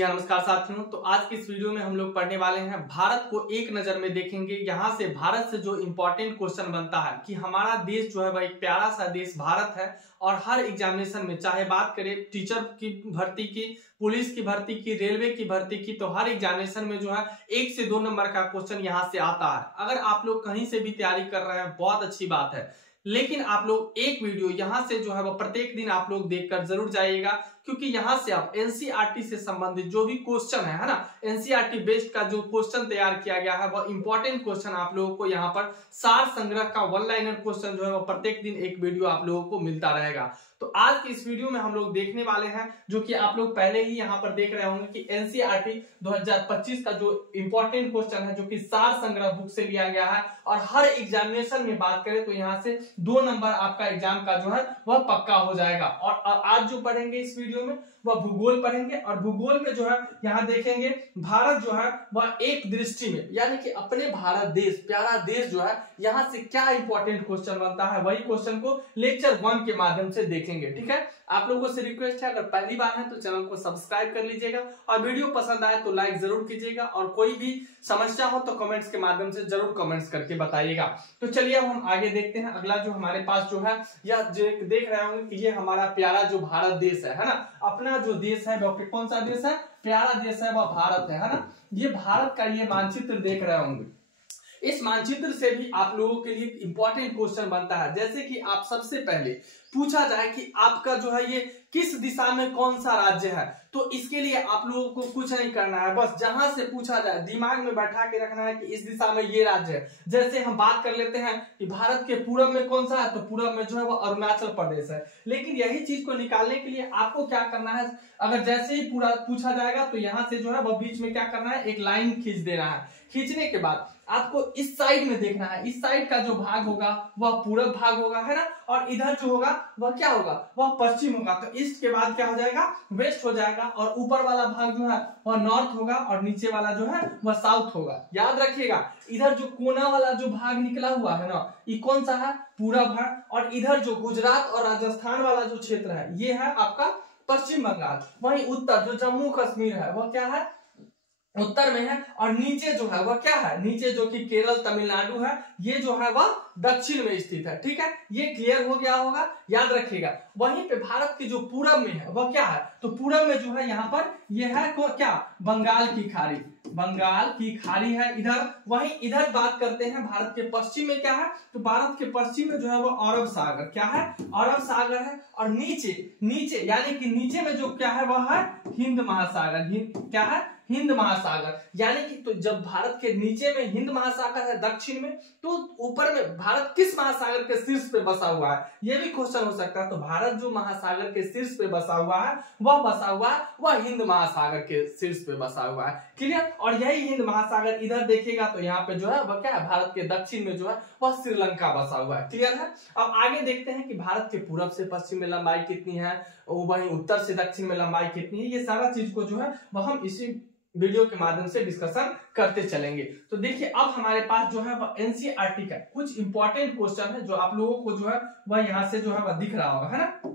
नमस्कार साथियों। तो आज की इस वीडियो में हम लोग पढ़ने वाले हैं भारत को एक नजर में देखेंगे। यहाँ से भारत से जो इम्पोर्टेंट क्वेश्चन बनता है कि हमारा देश जो है वह एक प्यारा सा देश भारत है और हर एग्जामिनेशन में चाहे बात करें टीचर की भर्ती की, पुलिस की भर्ती की, रेलवे की भर्ती की, तो हर एग्जामिनेशन में जो है 1 से 2 नंबर का क्वेश्चन यहाँ से आता है। अगर आप लोग कहीं से भी तैयारी कर रहे हैं बहुत अच्छी बात है, लेकिन आप लोग एक वीडियो यहाँ से जो है वो प्रत्येक दिन आप लोग देखकर जरूर जाइएगा, क्योंकि यहाँ से आप एनसीईआरटी से संबंधित जो भी क्वेश्चन है ना, एनसीईआरटी बेस्ड का जो क्वेश्चन तैयार किया गया है वह इंपॉर्टेंट क्वेश्चन आप लोगों को यहाँ पर सार संग्रह का वन लाइनर क्वेश्चन जो है वो प्रत्येक दिन एक वीडियो आप लोगों को मिलता रहेगा। तो आज की इस वीडियो में हम लोग देखने वाले हैं, जो कि आप लोग पहले ही यहाँ पर देख रहे होंगे कि एनसीईआरटी 2025 का जो इंपॉर्टेंट क्वेश्चन है, जो कि सार संग्रह बुक से लिया गया है और हर एग्जामिनेशन में बात करें तो यहाँ से 2 नंबर आपका एग्जाम का जो है वह पक्का हो जाएगा। और आज जो पढ़ेंगे इस वीडियो में वह भूगोल पढ़ेंगे, और भूगोल में जो है यहाँ देखेंगे भारत जो है वह एक दृष्टि में, यानी कि अपने भारत देश प्यारा देश जो है यहाँ से क्या इंपॉर्टेंट क्वेश्चन बनता है, वही क्वेश्चन को लेक्चर 1 के माध्यम से देखेंगे। ठीक है, आप लोगों से रिक्वेस्ट है, अगर पहली बार है तो चैनल को सब्सक्राइब कर लीजिएगा और वीडियो पसंद आए तो लाइक जरूर कीजिएगा, और कोई भी समस्या हो तो कमेंट्स के माध्यम से जरूर कमेंट्स करके बताइएगा। तो चलिए अब हम आगे देखते हैं। अगला जो हमारे पास जो है, या जो देख रहे होंगे कि ये हमारा प्यारा जो भारत देश है ना, अपना जो देश है वह कौन सा देश है, प्यारा देश है, वह भारत है ना। ये भारत का ये मानचित्र देख रहे होंगे, इस मानचित्र से भी आप लोगों के लिए इंपॉर्टेंट क्वेश्चन बनता है। जैसे कि आप सबसे पहले पूछा जाए कि आपका जो है ये किस दिशा में कौन सा राज्य है, तो इसके लिए आप लोगों को कुछ नहीं करना है, बस जहां से पूछा जाए दिमाग में बैठा के रखना है कि इस दिशा में ये राज्य है। जैसे हम बात कर लेते हैं कि भारत के पूरब में कौन सा है, तो पूरब में जो है वो अरुणाचल प्रदेश है। लेकिन यही चीज को निकालने के लिए आपको क्या करना है, अगर जैसे ही पूरा पूछा जाएगा तो यहाँ से जो है वह बीच में क्या करना है, एक लाइन खींच देना है। खींचने के बाद आपको इस साइड में देखना है, इस साइड का जो भाग होगा वह पूरब भाग होगा, है ना, और इधर जो होगा वह क्या होगा, वह पश्चिम होगा। तो ईस्ट के बाद क्या हो जाएगा, वेस्ट हो जाएगा, और ऊपर वाला भाग जो है वह नॉर्थ होगा और नीचे वाला जो है वह साउथ होगा। याद रखिएगा, इधर जो कोना वाला जो भाग निकला हुआ है ना, ये कौन सा है, पूरब है, और इधर जो गुजरात और राजस्थान वाला जो क्षेत्र है ये है आपका पश्चिम बंगाल। वहीं उत्तर जो जम्मू कश्मीर है वह क्या है, उत्तर में है, और नीचे जो है वह क्या है, नीचे जो कि केरल तमिलनाडु है, ये जो है वह दक्षिण में स्थित है। ठीक है, ये क्लियर हो गया होगा, याद रखिएगा। वहीं पे भारत के जो पूरब में है वह क्या है, तो पूरब में जो है यहाँ पर ये है क्या, बंगाल की खाड़ी, बंगाल की खाड़ी है इधर। वहीं इधर बात करते हैं भारत के पश्चिम में क्या है, तो भारत के पश्चिम में जो है वो अरब सागर, क्या है, अरब सागर है, और नीचे यानी कि नीचे में जो क्या है वह है हिंद महासागर, क्या है, हिंद महासागर। यानी कि तो जब भारत के नीचे में हिंद महासागर है दक्षिण में, तो ऊपर में भारत किस महासागर के शीर्ष पे बसा हुआ है, यह भी क्वेश्चन हो सकता है। तो भारत जो महासागर के शीर्ष पे बसा हुआ है वह हिंद महासागर के शीर्ष पे बसा हुआ है। क्लियर, और यही हिंद महासागर इधर देखेगा तो यहाँ पे जो है वह क्या है, भारत के दक्षिण में जो है वह श्रीलंका बसा हुआ है। क्लियर है। अब आगे देखते हैं कि भारत के पूरब से पश्चिम में लंबाई कितनी है, वहीं उत्तर से दक्षिण में लंबाई कितनी है, ये सारा चीज को जो है वह हम इसी वीडियो के माध्यम से डिस्कशन करते चलेंगे। तो देखिए अब हमारे पास जो है वह एनसीईआरटी का कुछ इंपॉर्टेंट क्वेश्चन है, जो आप लोगों को जो है वह यहाँ से जो है वह दिख रहा होगा, है ना।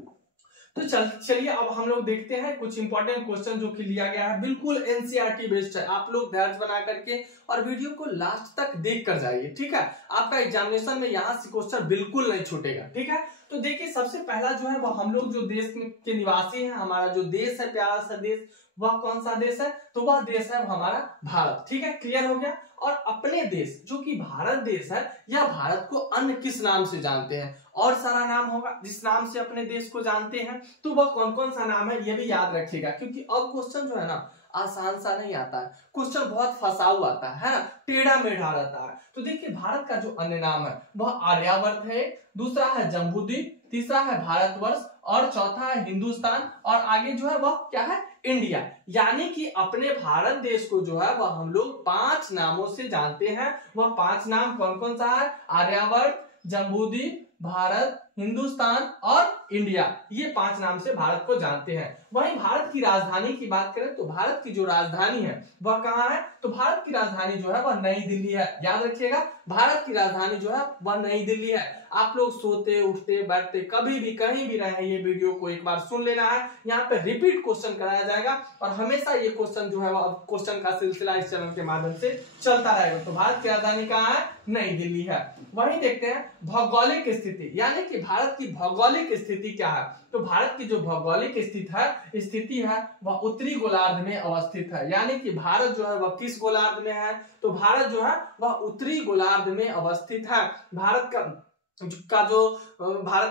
तो चलिए अब हम लोग देखते हैं कुछ इंपॉर्टेंट क्वेश्चन जो कि लिया गया है, बिल्कुल एनसीईआरटी बेस्ड है। आप लोग धैर्य बना करके और वीडियो को लास्ट तक देख कर जाइए। ठीक है, आपका एग्जामिनेशन में यहाँ से क्वेश्चन बिल्कुल नहीं छूटेगा। ठीक है, तो देखिए सबसे पहला जो है वह हम लोग जो देश के निवासी हैं, हमारा जो देश है प्यारा सा देश, वह कौन सा देश है, तो वह देश है हमारा भारत। ठीक है, क्लियर हो गया। और अपने देश जो कि भारत देश है, या भारत को अन्य किस नाम से जानते हैं, और सारा नाम होगा जिस नाम से अपने देश को जानते हैं, तो वह कौन कौन सा नाम है ये भी याद रखिएगा, क्योंकि अब क्वेश्चन जो है ना आसान सा नहीं आता है, क्वेश्चन बहुत फंसाऊ आता है ना, टेढ़ा मेढ़ा रहता है। तो देखिए भारत का जो अन्य नाम है वह आर्यावर्त है, दूसरा है जम्बूद्वीप, तीसरा है भारतवर्ष, और चौथा है हिंदुस्तान, और आगे जो है वह क्या है, इंडिया। यानी कि अपने भारत देश को जो है वह हम लोग 5 नामों से जानते हैं। वह 5 नाम कौन कौन सा है, आर्यावर्त, जम्बूद्वीप, भारत हिंदुस्तान और इंडिया, ये 5 नाम से भारत को जानते हैं। वहीं भारत की राजधानी की बात करें तो भारत की जो राजधानी है वह कहाँ है, तो भारत की राजधानी जो है वह नई दिल्ली है। याद रखिएगा, भारत की राजधानी जो है वह नई दिल्ली है। आप लोग सोते उठते बैठते कभी भी कहीं भी रहे, ये वीडियो को एक बार सुन लेना है। यहाँ पे रिपीट क्वेश्चन कराया जाएगा और हमेशा ये क्वेश्चन जो है वह क्वेश्चन का सिलसिला इस चैनल के माध्यम से चलता रहेगा। तो भारत की राजधानी कहाँ है, नई दिल्ली है। वहीं देखते हैं भौगोलिक स्थिति, यानी कि भारत की भौगोलिक स्थिति क्या है, तो भारत की जो भौगोलिक स्थिति है वह उत्तरी गोलार्ध में अवस्थित है। यानी कि भारत जो है वह किस गोलार्ध में है, तो भारत जो है वह उत्तरी गोलार्ध में अवस्थित है। भारत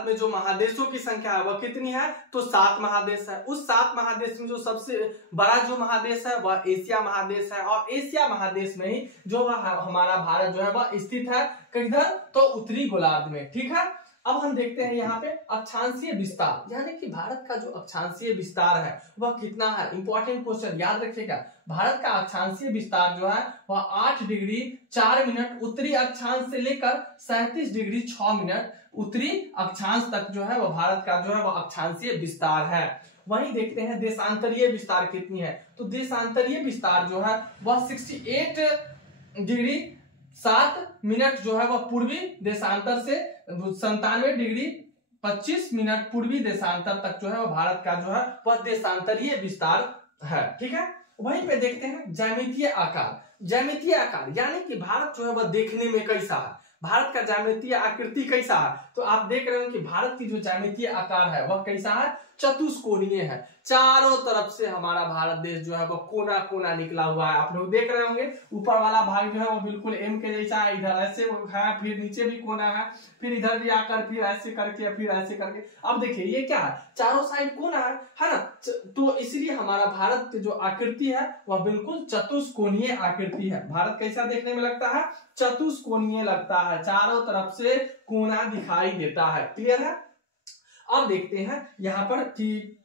में जो महादेशों की संख्या है वह कितनी है, तो 7 महादेश है। उस 7 महादेश में जो सबसे बड़ा जो महादेश है वह एशिया महादेश है और एशिया महादेश में ही जो हमारा भारत जो है वह स्थित है, किधर, तो उत्तरी गोलार्ध में। ठीक है, अब हम देखते हैं यहाँ पे अक्षांशीय विस्तार, यानी कि भारत का जो अक्षांशीय विस्तार है वह कितना है। इंपॉर्टेंट क्वेश्चन याद रखिएगा, भारत का अक्षांशीय विस्तार जो है वह 8 डिग्री 4 मिनट उत्तरी अक्षांश से लेकर 37 डिग्री 6 मिनट उत्तरी अक्षांश तक जो है वह भारत का जो है वह अक्षांशीय विस्तार है। वहीं देखते हैं देशांतरीय विस्तार कितनी है, तो देशांतरीय विस्तार जो है वह 68 डिग्री 7 मिनट जो है वह पूर्वी देशांतर से 97 डिग्री 25 मिनट पूर्वी देशांतर तक जो है वह भारत का जो है वह देशांतरीय विस्तार है। ठीक है, वहीं पे देखते हैं ज्यामितीय आकार। ज्यामितीय आकार यानी कि भारत जो है वह देखने में कैसा है, भारत का ज्यामितीय आकृति कैसा है, तो आप देख रहे हो कि भारत की जो ज्यामितीय आकार है वह कैसा है, चतुष्कोणीय है। चारों तरफ से हमारा भारत देश जो है वह कोना कोना निकला हुआ है। आप लोग देख रहे होंगे ऊपर वाला भाग जो है वो बिल्कुल एम के जैसा है, इधर ऐसे है, फिर नीचे भी कोना है, फिर इधर भी आकर फिर ऐसे करके फिर ऐसे करके। अब देखिए ये क्या है, चारों साइड कोना है ना, तो इसलिए हमारा भारत की जो आकृति है वह बिल्कुल चतुष्कोणीय आकृति है। भारत कैसा देखने में लगता है, चतुष्कोणीय लगता है, चारों तरफ से कोना दिखाई देता है। क्लियर है। अब देखते हैं यहाँ पर कि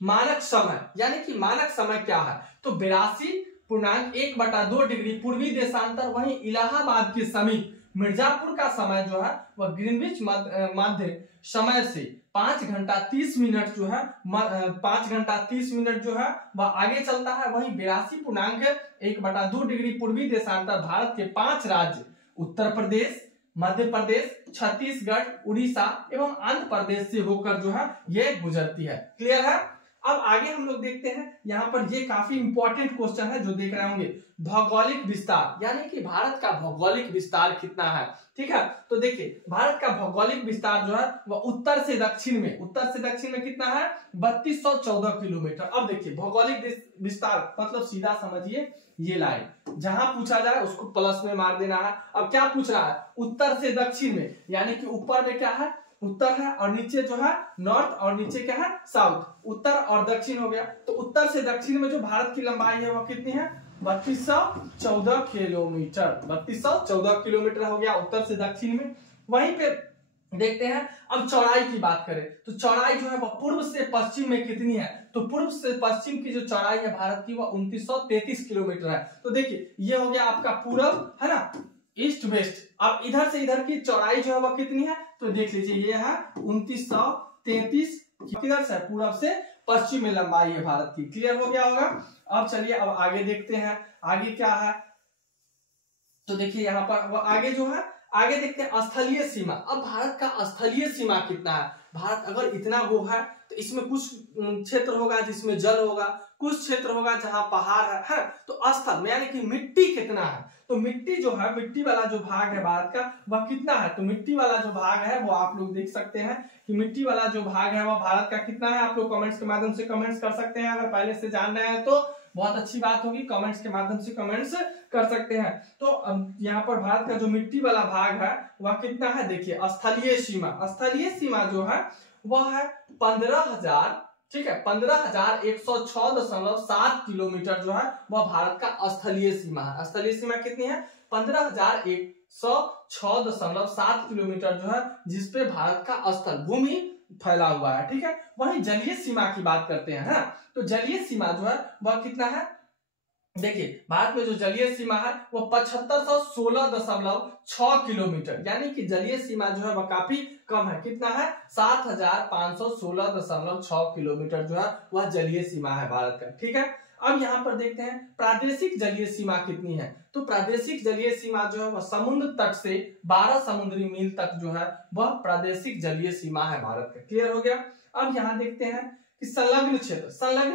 मानक समय, यानी कि मानक समय क्या है, तो 82.1/2 डिग्री पूर्वी देशांतर। वहीं इलाहाबाद के समीप मिर्जापुर का समय जो है वह ग्रीनविच मध्य समय से 5 घंटा 30 मिनट जो है 5 घंटा 30 मिनट जो है वह आगे चलता है। वहीं 82.1/2 डिग्री पूर्वी देशांतर भारत के 5 राज्य उत्तर प्रदेश, मध्य प्रदेश, छत्तीसगढ़, उड़ीसा एवं आंध्र प्रदेश से होकर जो है ये गुजरती है। क्लियर है। अब आगे हम लोग देखते हैं, यहाँ पर ये काफी इंपॉर्टेंट क्वेश्चन है जो देख रहे होंगे, भौगोलिक विस्तार, यानी कि भारत का भौगोलिक विस्तार कितना है। ठीक है, तो देखिए भारत का भौगोलिक विस्तार जो है वह उत्तर से दक्षिण में कितना है, 3214 किलोमीटर। अब देखिए भौगोलिक विस्तार मतलब सीधा समझिए ये लाइन जहां पूछा जाए उसको प्लस में मार देना है। अब क्या पूछ रहा है, उत्तर से दक्षिण में, यानी कि ऊपर में क्या है, उत्तर है और नीचे जो है नॉर्थ और नीचे क्या है, साउथ। उत्तर और दक्षिण हो गया, तो उत्तर से दक्षिण में जो भारत की लंबाई है वो कितनी है, 3214 किलोमीटर। 3214 किलोमीटर हो गया उत्तर से दक्षिण में। वहीं पे देखते हैं अब चौड़ाई की बात करें तो चौड़ाई जो है वह पूर्व से पश्चिम में कितनी है, तो पूर्व से पश्चिम की जो चौड़ाई है भारत की वह 2933 किलोमीटर है। तो देखिए ये हो गया आपका पूरब, है ना, ईस्ट वेस्ट। अब इधर से इधर की चौड़ाई जो है वह कितनी है, तो देख लीजिए ये है 2933, किधर से, पूरब से पश्चिम में लंबाई है भारत की। क्लियर हो गया होगा। अब चलिए अब आगे देखते हैं आगे क्या है, तो देखिए यहाँ पर आगे जो है आगे देखते हैं स्थलीय सीमा। अब भारत का स्थलीय सीमा कितना है, भारत अगर इतना वो है तो इसमें कुछ क्षेत्र होगा जिसमें जल होगा, कुछ क्षेत्र होगा जहां पहाड़ है, तो स्थल में यानी कि मिट्टी कितना है, तो मिट्टी जो है, मिट्टी वाला जो भाग है भारत का वह कितना है, तो मिट्टी वाला जो भाग है वो आप लोग देख सकते हैं कि मिट्टी वाला जो भाग है वह भारत का कितना है। आप लोग कमेंट्स के माध्यम से कमेंट्स कर सकते हैं, अगर पहले से जान रहे हैं तो बहुत अच्छी बात होगी, कमेंट्स के माध्यम से कमेंट्स कर सकते हैं। तो यहाँ पर भारत का जो मिट्टी वाला भाग है वह कितना है, देखिए स्थलीय सीमा जो है वह है 15,000, ठीक है, 15,106.7 किलोमीटर जो है वह भारत का स्थलीय सीमा है। स्थलीय सीमा कितनी है, 15,106.7 किलोमीटर जो है जिसपे भारत का स्थल भूमि फैला हुआ है। ठीक है, वहीं जलीय सीमा की बात करते हैं, है ना, तो जलीय सीमा जो है वह कितना है, देखिए भारत में जो जलीय सीमा है वो 7516.6 किलोमीटर, यानी कि जलीय सीमा जो है वह काफी कम है। कितना है? 7516.6 किलोमीटर जो है वह जलीय सीमा है भारत का। ठीक है, अब यहाँ पर देखते हैं प्रादेशिक जलीय सीमा कितनी है। तो प्रादेशिक जलीय सीमा जो है वह समुद्र तट से 12 समुद्री मील तक जो है वह प्रादेशिक जलीय सीमा है भारत का। क्लियर हो गया। अब यहाँ देखते हैं कि संलग्न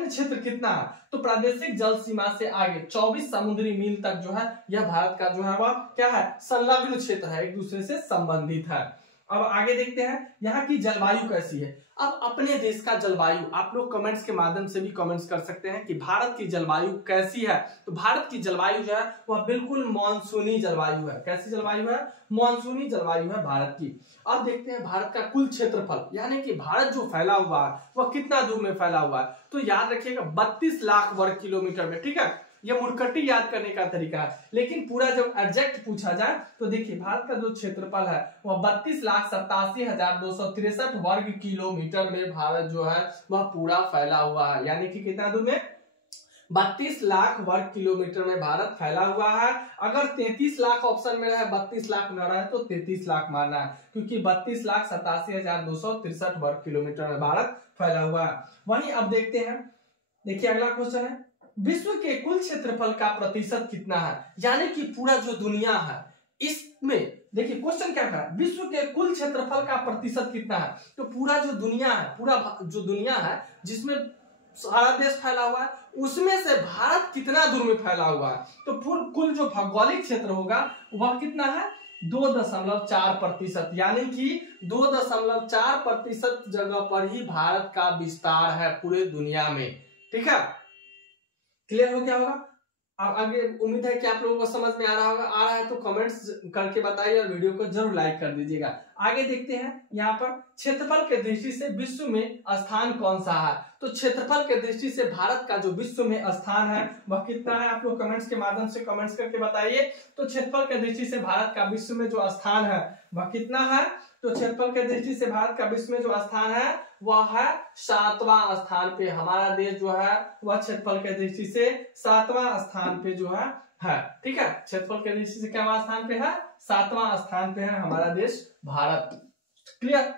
क्षेत्र कितना है। तो प्रादेशिक जल सीमा से आगे 24 समुद्री मील तक जो है यह भारत का जो है वह क्या है? संलग्न क्षेत्र है, एक दूसरे से संबंधित है। अब आगे देखते हैं यहाँ की जलवायु कैसी है। अब अपने देश का जलवायु आप लोग कमेंट्स के माध्यम से भी कमेंट्स कर सकते हैं कि भारत की जलवायु कैसी है। तो भारत की जलवायु जो है वह बिल्कुल मानसूनी जलवायु है। कैसी जलवायु है? मानसूनी जलवायु है भारत की। अब देखते हैं भारत का कुल क्षेत्रफल, यानी कि भारत जो फैला हुआ है वह कितना दूर में फैला हुआ है। तो याद रखिएगा 32 लाख वर्ग किलोमीटर में। ठीक है, ये मुरकट्टी याद करने का तरीका है, लेकिन पूरा जब एग्जैक्ट पूछा जाए तो देखिए भारत का जो क्षेत्रफल है वह 32,87,263 वर्ग किलोमीटर में भारत जो है वह पूरा फैला हुआ है। यानी कि कितना दूर में? 32 लाख वर्ग किलोमीटर में भारत फैला हुआ है। अगर 33 लाख ऑप्शन में रहे, 32 लाख न रहे तो 33 लाख मानना है, क्योंकि 32,87,263 वर्ग किलोमीटर में भारत फैला हुआ है। वहीं अब देखते हैं, देखिए अगला क्वेश्चन है विश्व के कुल क्षेत्रफल का प्रतिशत कितना है। यानी कि पूरा जो दुनिया है इसमें, देखिए क्वेश्चन क्या है, विश्व के कुल क्षेत्रफल का प्रतिशत कितना है। तो पूरा जो दुनिया है, पूरा जो दुनिया है जिसमें सारा देश फैला हुआ है, उसमें से भारत कितना दूर में फैला हुआ है। तो कुल जो भौगोलिक क्षेत्र होगा वह कितना है? 2.4%, यानी कि 2.4% जगह पर ही भारत का विस्तार है पूरे दुनिया में। ठीक है, क्लियर हो गया होगा। अब आगे उम्मीद है कि आप लोगों को समझ में आ रहा होगा। आ रहा है तो कमेंट्स करके बताइए और वीडियो को जरूर लाइक कर दीजिएगा। आगे देखते हैं यहाँ पर क्षेत्रफल के दृष्टि से विश्व में स्थान कौन सा है। तो क्षेत्रफल के दृष्टि से भारत का जो विश्व में स्थान है वह कितना है? आप लोग कमेंट्स के माध्यम से कमेंट्स करके बताइए। तो क्षेत्रफल के दृष्टि से भारत का विश्व में जो स्थान है वह कितना है? तो क्षेत्रफल के दृष्टि से भारत का विश्व में जो स्थान है वह है 7वां स्थान पे। हमारा देश जो है वह क्षेत्रफल के दृष्टि से 7वां स्थान पे जो है। ठीक है, क्षेत्रफल के दृष्टि से क्या स्थान पे है? 7वां स्थान पे है हमारा देश भारत। क्लियर।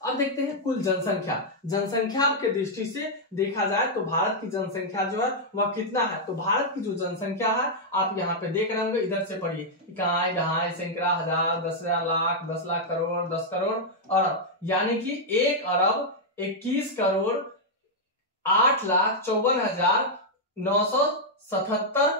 अब देखते हैं कुल जनसंख्या के दृष्टि से देखा जाए तो भारत की जनसंख्या जो है वह कितना है। तो भारत की जो जनसंख्या है आप यहाँ पे देख रहे होंगे, इधर से पढ़िए, इकाई, दहाई, सैकड़ा, हजार, 10,000, लाख, 10 लाख, करोड़, 10 करोड़, अरब, यानी कि 1 अरब 21 करोड़ 8,54,977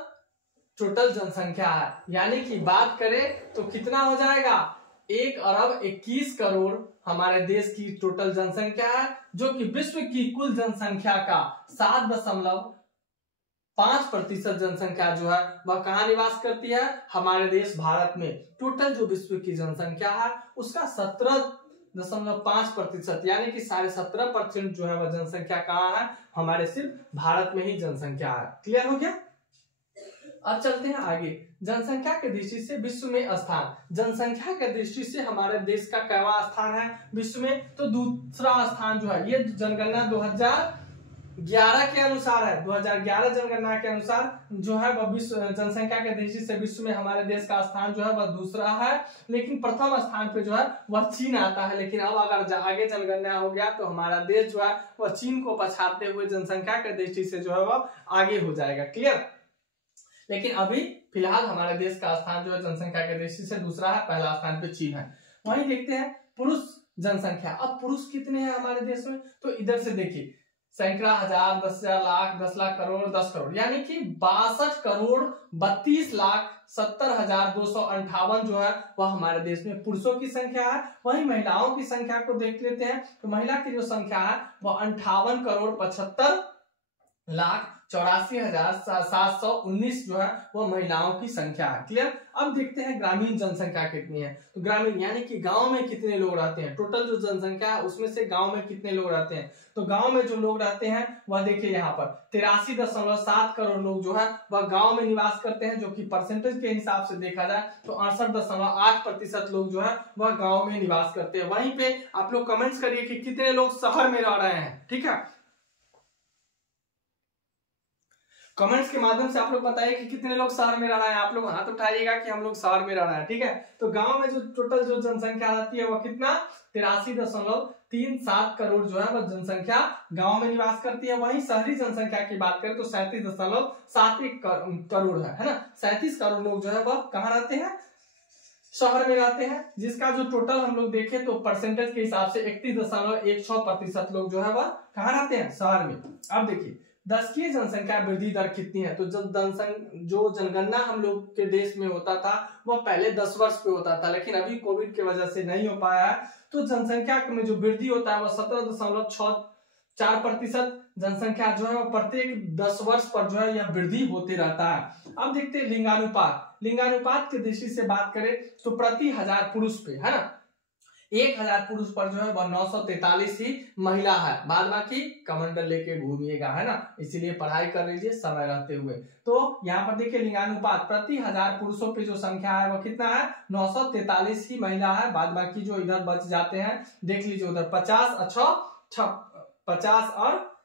टोटल जनसंख्या है। यानी कि बात करें तो कितना हो जाएगा? 1 अरब 21 करोड़ हमारे देश की टोटल जनसंख्या है, जो कि विश्व की कुल जनसंख्या का 7.5% जनसंख्या जो है वह कहाँ निवास करती है? हमारे देश भारत में। टोटल जो विश्व की जनसंख्या है उसका 17.5%, यानी कि 17.5% जो है वह जनसंख्या कहाँ है? हमारे सिर्फ भारत में ही जनसंख्या है। क्लियर हो गया। अब चलते हैं आगे, जनसंख्या के दृष्टि से विश्व में स्थान। जनसंख्या के दृष्टि से हमारे देश का कैवा स्थान है विश्व में? तो दूसरा स्थान जो है, ये जनगणना 2011 के अनुसार है। 2011 जनगणना के अनुसार जो है वह विश्व जनसंख्या के दृष्टि से विश्व में हमारे देश का स्थान जो है वह दूसरा है, लेकिन प्रथम स्थान पे जो है वह चीन आता है। लेकिन अब अगर आगे जनगणना हो गया तो हमारा देश जो है वह चीन को पछाड़ते हुए जनसंख्या के दृष्टि से जो है वह आगे हो जाएगा। क्लियर। लेकिन अभी फिलहाल हमारे देश का स्थान जो है जनसंख्या के दृष्टि से दूसरा है, पहला स्थान पे चीन है। वहीं देखते हैं पुरुष जनसंख्या। अब पुरुष कितने हैं हमारे देश में? तो इधर से देखिए, सैकड़ा, हजार, 10,000, लाख, 10 लाख, करोड़, 10 करोड़, यानी कि 62,32,70,258 जो है वह हमारे देश में पुरुषों की संख्या है। वहीं महिलाओं की संख्या को देख लेते हैं। तो महिला की जो संख्या है वह 58,75,84,719 जो है वो महिलाओं की संख्या है। क्लियर। अब देखते हैं ग्रामीण जनसंख्या कितनी है। तो ग्रामीण यानी कि गांव में कितने लोग रहते हैं। टोटल जो जनसंख्या है उसमें से गांव में कितने लोग रहते हैं। तो गांव में जो लोग रहते हैं वह देखिए यहाँ पर 83.7 करोड़ लोग जो है वह गांव में निवास करते हैं, जो कि परसेंटेज के हिसाब से देखा जाए तो 68.8% लोग जो है वह गांव में निवास करते हैं। वहीं पे आप लोग कमेंट्स करिए कि कितने लोग शहर में रह रहे हैं। ठीक है। कमेंट्स के माध्यम से आप लोग बताइए कि कितने लोग शहर में रह रहे हैं। आप लोग हाथ उठाइएगा कि हम लोग शहर में रह रहे हैं, ठीक है। तो गांव में जो टोटल जो जनसंख्या रहती है वो कितना 83.37 करोड़ जो है वह जनसंख्या गांव में निवास करती है। वहीं शहरी जनसंख्या की बात करें तो 37.71 करोड़ है ना। 37 करोड़ लोग जो है वह कहाँ रहते हैं, शहर में रहते हैं, जिसका जो टोटल हम लोग देखें तो परसेंटेज के हिसाब से 31.16% लोग जो है वह कहाँ रहते हैं, शहर में। अब देखिए दशकीय जनसंख्या वृद्धि दर कितनी है। तो जो जनगणना हम लोग के देश में होता था वह पहले 10 वर्ष पे होता था, लेकिन अभी कोविड की वजह से नहीं हो पाया है। तो जनसंख्या में जो वृद्धि होता है वह 17.64% जनसंख्या जो है वह प्रत्येक 10 वर्ष पर जो है यह वृद्धि होते रहता है। अब देखते हैं लिंगानुपात की दृष्टि से बात करें तो प्रति 1000 पुरुष पे है ना 1000 पुरुष पर जो है वह 943 ही महिला है। बाद बाकी कमंडल लेके घूमिएगा है ना, इसीलिए पढ़ाई कर लीजिए समय रहते हुए। तो यहाँ पर देखिए लिंगानुपात प्रति 1000 पुरुषों पे जो संख्या है वो कितना है 943 ही महिला है। बाद बाकी जो इधर बच जाते हैं देख लीजिए उधर 50 और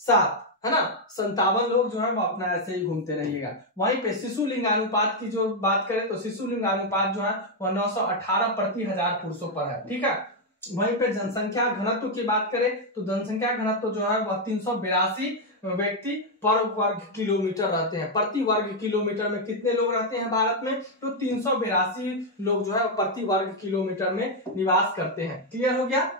7 है ना, 57 लोग जो है वो अपना ऐसे ही घूमते रहिएगा। वहीं पे शिशु लिंगानुपात की जो बात करें तो शिशु लिंगानुपात जो है वह 918 प्रति 1000 पुरुषों पर है, ठीक है। वहीं पे जनसंख्या घनत्व की बात करें तो जनसंख्या घनत्व जो है वह 382 व्यक्ति पर वर्ग किलोमीटर रहते हैं। प्रति वर्ग किलोमीटर में कितने लोग रहते हैं भारत में, तो 382 लोग जो है प्रति वर्ग किलोमीटर में निवास करते हैं। क्लियर हो गया।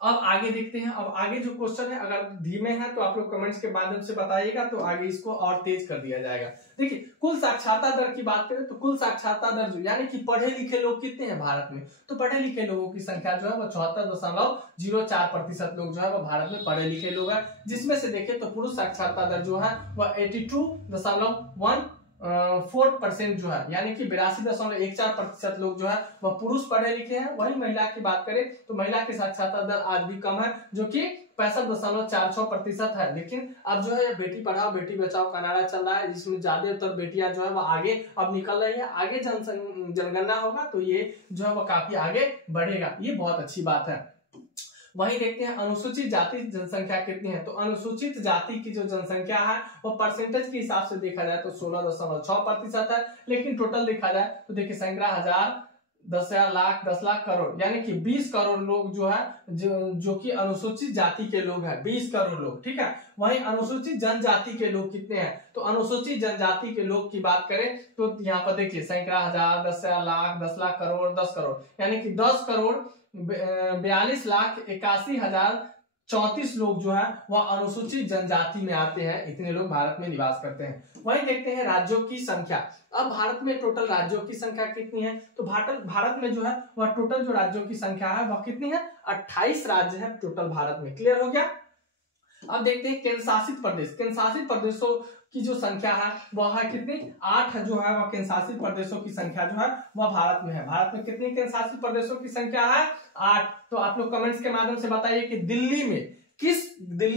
अब आगे देखते हैं। अब आगे जो क्वेश्चन है अगर धीमे हैं तो आप लोग कमेंट्स के माध्यम से बताइएगा तो आगे इसको और तेज कर दिया जाएगा। देखिए कुल साक्षरता दर की बात करें तो कुल साक्षरता दर जो यानी कि पढ़े लिखे लोग कितने हैं भारत में, तो पढ़े लिखे लोगों की संख्या जो है वो 74.04% लोग जो है वो भारत में पढ़े लिखे लोग हैं। जिसमें से देखें तो पुरुष साक्षरता दर जो है वह 82.14% जो है यानी कि 82.14% लोग जो है वह पुरुष पढ़े लिखे हैं। वही महिला की बात करें तो महिला की साक्षरता दर आज भी कम है जो कि 65.46% है। लेकिन अब जो है बेटी पढ़ाओ बेटी बचाओ का नारा चल रहा है, जिसमें ज्यादातर बेटियां जो है वो आगे अब निकल रही है। आगे जनगणना होगा तो ये जो है वो काफी आगे बढ़ेगा, ये बहुत अच्छी बात है। वहीं देखते हैं अनुसूचित जाति जनसंख्या कितनी है। तो अनुसूचित जाति की जो जनसंख्या है वो परसेंटेज के हिसाब से देखा जाए तो 16.6% है। लेकिन टोटल देखा जाए तो देखिए 11,000 10,000 लाख 10 लाख करोड़ यानी कि 20 करोड़ लोग जो है जो कि अनुसूचित जाति के लोग हैं, 20 करोड़ लोग, ठीक है। वहीं अनुसूचित जनजाति के लोग कितने हैं, तो अनुसूचित जनजाति के लोग की बात करें तो यहाँ पर देखिए 11,000 10,000 लाख 10 लाख करोड़ 10 करोड़ यानी कि 10,42,81,034 लोग जो है वह अनुसूचित जनजाति में आते हैं। इतने लोग भारत में निवास करते हैं। वहीं देखते हैं राज्यों की संख्या। अब भारत में टोटल राज्यों की संख्या कितनी है, तो भारत में जो है वह टोटल जो राज्यों की संख्या है वह कितनी है 28 राज्य है टोटल भारत में। क्लियर हो गया। अब देखते हैं केंद्र शासित प्रदेश। केंद्र शासित प्रदेशों की जो संख्या है वह है कितनी 8 जो है वह केंद्र शासित प्रदेशों की संख्या जो है वह भारत में है। भारत में कितनी केंद्र शासित प्रदेशों की संख्या है 8। तो आप लोग कमेंट्स के माध्यम से बताइए कि दिल्ली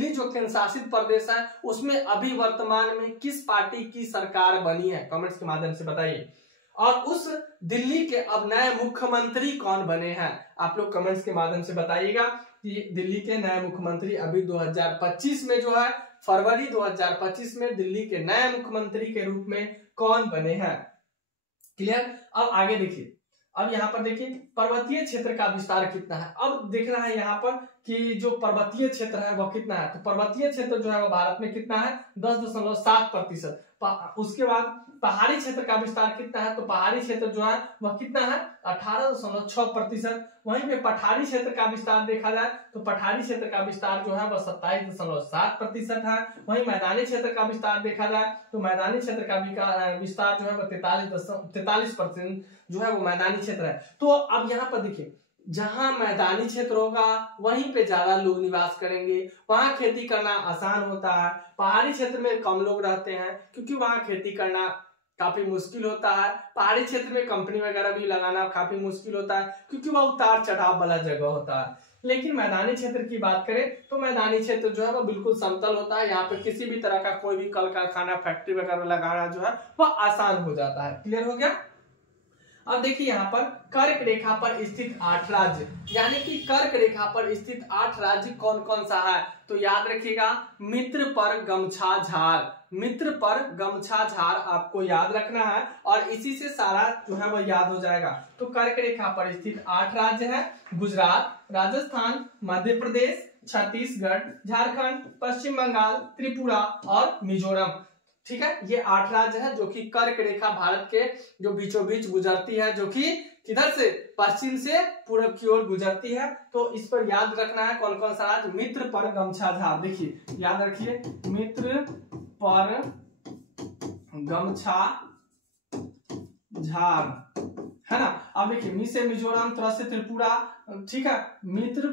जो केंद्र शासित प्रदेश है उसमें अभी वर्तमान में किस पार्टी की सरकार बनी है, कमेंट्स के माध्यम से बताइए। और उस दिल्ली के अब नए मुख्यमंत्री कौन बने हैं, आप लोग कमेंट्स के माध्यम से बताइएगा कि दिल्ली के नए मुख्यमंत्री अभी 2025 में जो है फरवरी 2025 में दिल्ली के नए मुख्यमंत्री के रूप में कौन बने हैं। क्लियर। अब आगे देखिए। अब यहाँ पर देखिए पर्वतीय क्षेत्र का विस्तार कितना है। अब देख रहा है यहाँ पर कि जो पर्वतीय क्षेत्र है वह कितना है, तो पर्वतीय क्षेत्र जो है वह भारत में कितना है 10.7%। उसके बाद पहाड़ी क्षेत्र का विस्तार कितना है, तो पहाड़ी क्षेत्र जो है वह कितना है 18.6%। वहीं पे पठारी क्षेत्र का विस्तार देखा जाए तो पठारी क्षेत्र का विस्तार जो है वह 27.7% है। वहीं मैदानी क्षेत्र का विस्तार देखा जाए तो मैदानी क्षेत्र का विस्तार जो है वह 43% जो है वो मैदानी क्षेत्र है। तो अब यहाँ पर देखिए जहां मैदानी क्षेत्र होगा वहीं पे ज्यादा लोग निवास करेंगे, वहां खेती करना आसान होता है। पहाड़ी क्षेत्र में कम लोग रहते हैं क्योंकि वहां खेती करना काफी मुश्किल होता है। पहाड़ी क्षेत्र में कंपनी वगैरह भी लगाना काफी मुश्किल होता है क्योंकि वह उतार चढ़ाव वाला जगह होता है। लेकिन मैदानी क्षेत्र की बात करें तो मैदानी क्षेत्र जो है वह बिल्कुल समतल होता है। यहाँ पे किसी भी तरह का कोई भी कल कारखाना फैक्ट्री वगैरह लगाना जो है वह आसान हो जाता है। क्लियर हो गया। अब देखिए यहाँ पर कर्क रेखा पर स्थित 8 राज्य यानी कि कर्क रेखा पर स्थित 8 राज्य कौन कौन सा है, तो याद रखिएगा मित्र पर गमछा झार, मित्र पर गमछा झार आपको याद रखना है और इसी से सारा जो है वह याद हो जाएगा। तो कर्क रेखा पर स्थित 8 राज्य है, गुजरात, राजस्थान, मध्य प्रदेश, छत्तीसगढ़, झारखंड, पश्चिम बंगाल, त्रिपुरा और मिजोरम। ठीक है, ये 8 राज्य है जो कि कर्क रेखा भारत के जो बीचों बीच गुजरती है, जो कि किधर से, पश्चिम से पूर्व की ओर गुजरती है। तो इस पर याद रखना है कौन कौन सा राज्य। मित्र पर गमछा झार, देखिए याद रखिए, मित्र पर गमछा झार, है ना। अब देखिए, मी से मिजोरम, त्र से त्रिपुरा, ठीक है। मित्र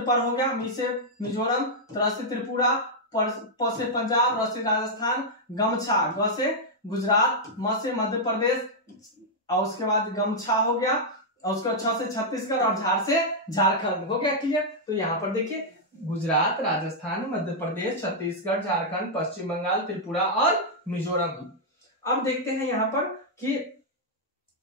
पर हो गया, मी से मिजोरम, त्र से त्रिपुरा, प से पंजाब, र से राजस्थान, गमछा, ग से गुजरात, म से मध्य प्रदेश, और उसके बाद गमछा हो गया, और उसके बाद छ से छत्तीसगढ़ और झार से झारखंड। हो गया क्लियर। तो यहाँ पर देखिए, गुजरात, राजस्थान, मध्य प्रदेश, छत्तीसगढ़, झारखंड, पश्चिम बंगाल, त्रिपुरा और मिजोरम। अब देखते हैं यहाँ पर कि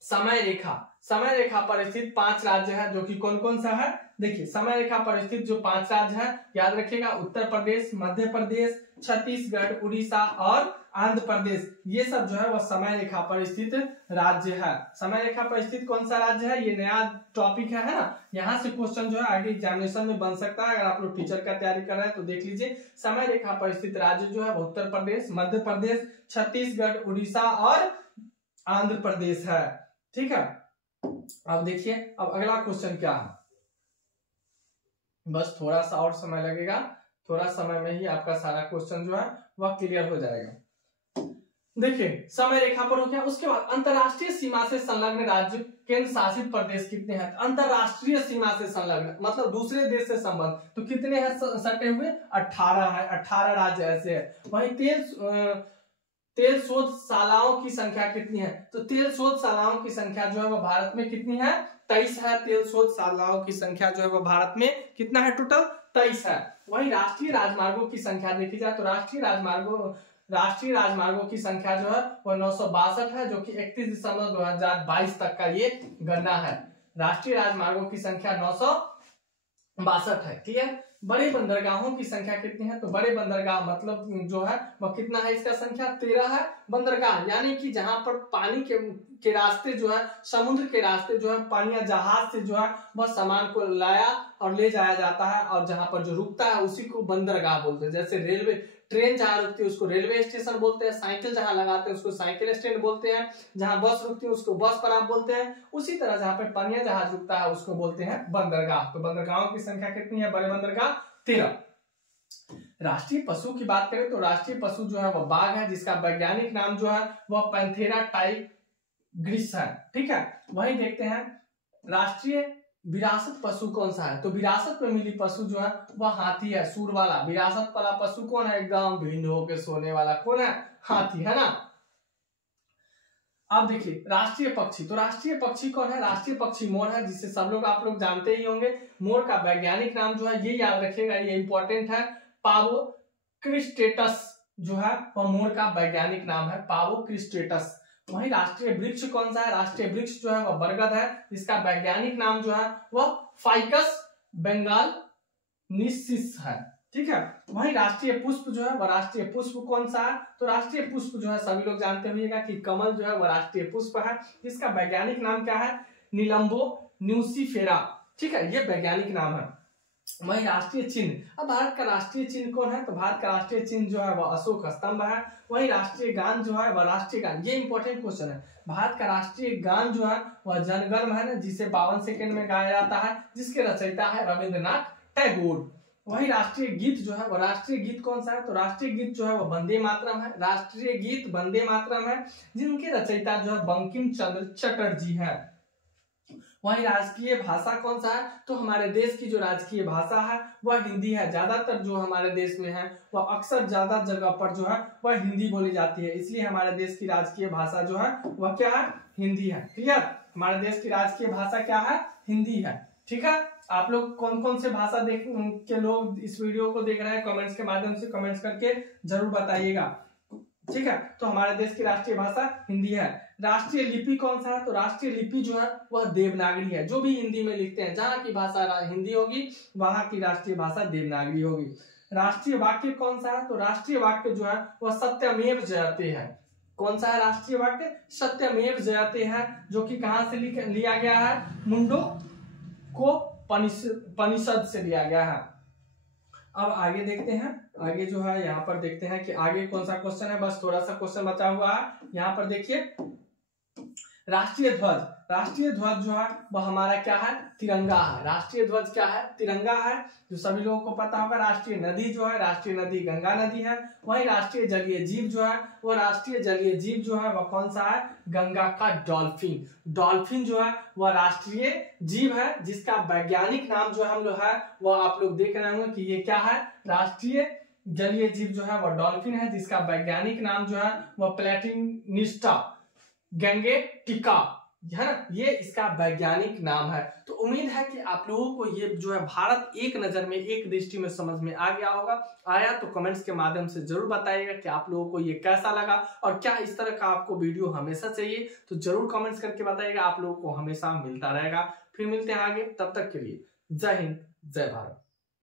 समय रेखा पर स्थित 5 राज्य है, जो कि कौन कौन सा है। देखिए, समय रेखा पर स्थित जो 5 राज्य है, याद रखिएगा, उत्तर प्रदेश, मध्य प्रदेश, छत्तीसगढ़, उड़ीसा और आंध्र प्रदेश। ये सब जो है वह समय रेखा पर स्थित राज्य है। समय रेखा पर स्थित कौन सा राज्य है, ये नया टॉपिक है ना। यहाँ से क्वेश्चन जो है आगे एग्जामिनेशन में बन सकता है। अगर आप लोग टीचर का तैयारी कर रहे हैं तो देख लीजिए, समय रेखा पर स्थित राज्य जो है उत्तर प्रदेश, मध्य प्रदेश, छत्तीसगढ़, उड़ीसा और आंध्र प्रदेश है। ठीक है, अब देखिए, अब अगला क्वेश्चन क्या है। बस थोड़ा सा और समय लगेगा, थोड़ा समय में ही आपका सारा क्वेश्चन जो है वह क्लियर हो जाएगा। देखिए, समय रेखा पर हो गया। उसके बाद अंतरराष्ट्रीय सीमा से संलग्न राज्य केंद्र शासित प्रदेश कितने हैं। अंतरराष्ट्रीय सीमा से संलग्न मतलब दूसरे देश से संबंध, तो कितने हैं सटे हुए, 18 है। 18 राज्य ऐसे है। वही तेल शोधशालाओं की संख्या कितनी है, तो तेल शोधशालाओं की संख्या जो है वह भारत में कितनी है, 23 है। तेल शोधशालाओं की संख्या जो है वह भारत में कितना है, टोटल 23 है। वही राष्ट्रीय राजमार्गों की संख्या देखी जाए तो राष्ट्रीय राजमार्गों की संख्या जो है वह 962 है, जो कि 31 दिसंबर 2022 तक का ये गणना है। राष्ट्रीय राजमार्गों की संख्या 962 है। ठीक है, बड़े बंदरगाहों की संख्या कितनी है, तो बड़े बंदरगाह मतलब जो है वह कितना है, इसका संख्या 13 है। बंदरगाह यानी कि जहां पर पानी के रास्ते जो है, समुद्र के रास्ते जो है, पानी या जहाज से जो है वह सामान को लाया और ले जाया जाता है, और जहां पर जो रुकता है उसी को बंदरगाह बोलते हैं। जैसे रेलवे ट्रेन जहां रुकती है उसको रेलवे स्टेशन बोलते हैं, साइकिल जहां लगाते हैं उसको साइकिल स्टैंड बोलते हैं, जहां बस रुकती है उसको बस पड़ाव बोलते हैं। उसी तरह जहां पे पानी जहाज रुकता है उसको बोलते हैं बंदरगाह। तो बंदरगाहों की संख्या कितनी है, बड़े बंदरगाह 13। राष्ट्रीय पशु की बात करें तो राष्ट्रीय पशु जो है वह बाघ है, जिसका वैज्ञानिक नाम जो है वह पैंथेरा टाइग्रिस है। ठीक है, वही देखते हैं राष्ट्रीय विरासत पशु कौन सा है, तो विरासत में मिली पशु जो है वह हाथी है, सूर वाला। विरासत वाला पशु कौन है, एकदम भिन्न होकर सोने वाला, कौन है, हाथी, है ना। अब देखिए, राष्ट्रीय पक्षी, तो राष्ट्रीय पक्षी कौन है, राष्ट्रीय पक्षी मोर है, जिसे सब लोग आप लोग जानते ही होंगे। मोर का वैज्ञानिक नाम जो है, ये याद रखिएगा, ये इंपॉर्टेंट है, पावो क्रिस्टेटस जो है वह मोर का वैज्ञानिक नाम है, पावो क्रिस्टेटस। वही राष्ट्रीय वृक्ष कौन सा है, राष्ट्रीय वृक्ष जो है वह बरगद है, जिसका वैज्ञानिक नाम जो है वह फाइकस बेंगालेंसिस है। ठीक है, वही राष्ट्रीय पुष्प जो है वह राष्ट्रीय पुष्प कौन सा है, तो राष्ट्रीय पुष्प जो है सभी लोग जानते होंगे कि कमल जो है वह राष्ट्रीय पुष्प है, जिसका वैज्ञानिक नाम क्या है, निलंबो न्यूसिफेरा। ठीक है, ये वैज्ञानिक नाम है। वही राष्ट्रीय चिन्ह, अब भारत का राष्ट्रीय चिन्ह कौन है, तो भारत का राष्ट्रीय चिन्ह जो है वह अशोक स्तंभ है। वही राष्ट्रीय गान जो है वह राष्ट्रीय गान, ये इंपॉर्टेंट क्वेश्चन है। भारत का राष्ट्रीय गान जो है वह जनगण है ना, जिसे 52 सेकंड में गाया जाता है, जिसके रचयिता है रविंद्रनाथ टैगोर। वही राष्ट्रीय गीत जो है वह राष्ट्रीय गीत कौन सा है, तो राष्ट्रीय गीत जो है वह वंदे मातरम है। राष्ट्रीय गीत वंदे मातरम है, जिनके रचयिता जो है बंकिम चंद्र चटर्जी है। वही राजकीय भाषा कौन सा है, तो हमारे देश की जो राजकीय भाषा है वह हिंदी है। ज्यादातर जो हमारे देश में है वह अक्सर ज्यादा जगह पर जो है वह हिंदी बोली जाती है, इसलिए हमारे देश की राजकीय भाषा जो है वह क्या है, हिंदी है। क्लियर, हमारे देश की राजकीय भाषा क्या है, हिंदी है। ठीक है, आप लोग कौन कौन से भाषा देख के लोग इस वीडियो को देख रहे हैं, कमेंट्स के माध्यम से कमेंट्स करके जरूर बताइएगा। ठीक है, तो हमारे देश की राष्ट्रीय भाषा हिंदी है। राष्ट्रीय लिपि कौन सा है, तो राष्ट्रीय लिपि जो है वह देवनागरी है। जो भी हिंदी में लिखते हैं, जहां की भाषा हिंदी होगी वहां की राष्ट्रीय भाषा देवनागरी होगी। राष्ट्रीय वाक्य कौन सा है? तो राष्ट्रीय वाक्य जो है वह सत्यमेव जयते है। कौन सा है राष्ट्रीय वाक्य? सत्यमेव जयते है, जो कि कहां से लिया गया है? मुंडो को उपनिषद से लिया गया है। अब आगे देखते हैं, आगे जो है यहाँ पर देखते हैं कि आगे कौन सा क्वेश्चन है। बस थोड़ा सा क्वेश्चन बचा हुआ है। यहाँ पर देखिए, राष्ट्रीय ध्वज, राष्ट्रीय ध्वज जो है वह हमारा क्या है? तिरंगा है। राष्ट्रीय ध्वज क्या है? तिरंगा है, जो सभी लोगों को पता होगा। राष्ट्रीय नदी जो है, राष्ट्रीय नदी गंगा नदी है। वही राष्ट्रीय जलीय जीव जो है, वो राष्ट्रीय जलीय जीव जो है वह कौन सा है? गंगा का डॉल्फिन। डॉल्फिन जो है वह राष्ट्रीय जीव है, जिसका वैज्ञानिक नाम जो हम लोग है वह आप लोग देख रहे होंगे कि ये क्या है? राष्ट्रीय जलीय जीव जो है वह डॉल्फिन है, जिसका वैज्ञानिक नाम जो है वह प्लेटिनिस्टा गैंगेटिका है ना, ये इसका वैज्ञानिक नाम है। तो उम्मीद है कि आप लोगों को ये जो है भारत एक नजर में, एक दृष्टि में समझ में आ गया होगा। आया तो कमेंट्स के माध्यम से जरूर बताइएगा कि आप लोगों को ये कैसा लगा, और क्या इस तरह का आपको वीडियो हमेशा चाहिए, तो जरूर कमेंट्स करके बताइएगा। आप लोगों को हमेशा मिलता रहेगा। फिर मिलते हैं आगे, तब तक के लिए जय हिंद, जय भारत।